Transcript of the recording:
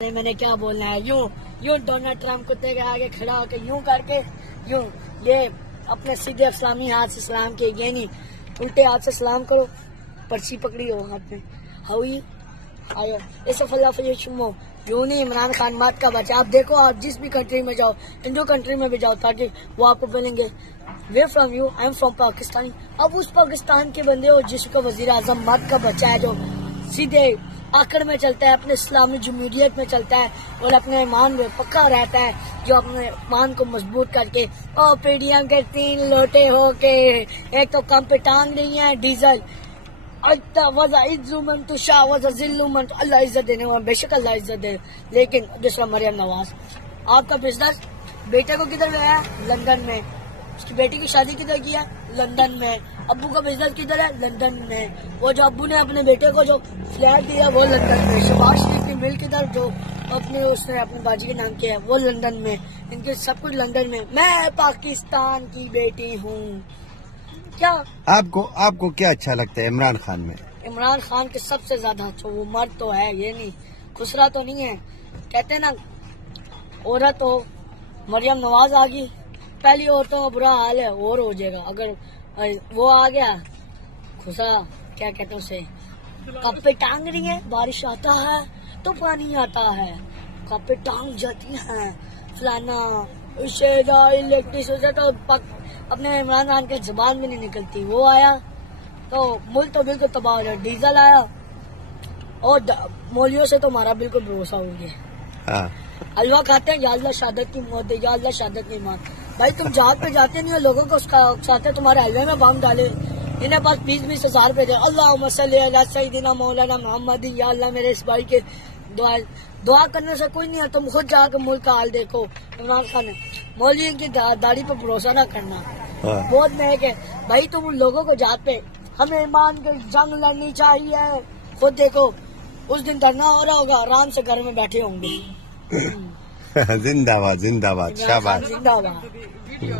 मैंने क्या बोलना है, यूं यूं डोनाल्ड ट्रम्प कुत्ते के आगे खड़ा होकर यूं करके यूं ये अपने सीधे इस्लामी हाथ से सलाम किए, ये नहीं उल्टे हाथ से सलाम करो, पर्ची पकड़ी हो हाथ में, हाउ आयो ऐसे फल्ला फुमो यूं नहीं। इमरान खान मात का बच्चा। आप देखो, आप जिस भी कंट्री में जाओ, इंडो कंट्री में भी जाओ, ताकि वो आपको बोलेंगे way from you, I am from Pakistan. अब उस पाकिस्तान के बंदे हो जिसका वजीर आजम मात का बच्चा है, जो सीधे आकड़ में चलता है, अपने इस्लामी जमहूरियत में चलता है और अपने ईमान में पक्का रहता है, जो अपने ईमान को मजबूत करके ओ पीडीएम के 3 लोटे हो के एक तो कम पे टांग रही है डीजल, वजा इज्जुमन तुशा वजा जिल्लुमन, तो अल्लाह इज्जत देने वाला, बेशक अल्लाह इज्जत दे। लेकिन दूसरा मरियम नवाज, आपका बिजनेस बेटे को किधर गया है? लंदन में। उसकी बेटी की शादी किधर की है? लंदन में। अब्बू का बिजनेस किधर है? लंदन में। वो जो अब्बू ने अपने बेटे को जो फ्लैट दिया वो लंदन में। शबाश शरीफ की मिल किधर, जो अपने उसने अपनी बाजी के नाम किया है, वो लंदन में। इनके सब कुछ लंदन में। मैं पाकिस्तान की बेटी हूँ। क्या आपको क्या अच्छा लगता है इमरान खान में? इमरान खान के सबसे ज्यादा अच्छा, वो मर्द तो है, ये नहीं खुसरा तो नहीं है। कहते ना औरत हो, मरियम नवाज आ गई, पहली औरतों का बुरा हाल है और हो जाएगा अगर वो आ गया। खुसा क्या कहते हैं उसे, कप पे टांग रही है, बारिश आता है तो पानी आता है, कप पे टांग जाती है फलाना इलेक्ट्रिसिटी, तो अपने इमरान खान के जुबान में नहीं निकलती। वो आया तो मुल्क तो बिल्कुल तबाह हो गया। डीजल आया और मौलियों से तो हमारा बिल्कुल भरोसा हो गया। हलवा खाते हैं, या अल्लाह शहादत की मौत दे, या अल्लाह शहादत की मौत। भाई तुम जहाज पे जाते नहीं हो, लोगों को उसका उकसाते, तुम्हारे हलवे में बम डाले, इन्हें पास 20-20 हजार रुपए दे। अल्लाह सल्लल्लाहु मौलाना मोहम्मद, या अल्लाह मेरे इस भाई के दुआ करने से कोई नहीं है। तुम खुद जाकर मुल्क का हाल देखो। इमरान खान ने मौलवी की दाढ़ी पे भरोसा ना करना, बहुत महंग है भाई। तुम उन लोगों को जाते, हमें ईमान की जंग लड़नी चाहिए, खुद देखो उस दिन धरना हो रहा होगा, आराम से घर में बैठे होंगे। जिंदाबाद जिंदाबाद, शाबाश जिंदाबाद।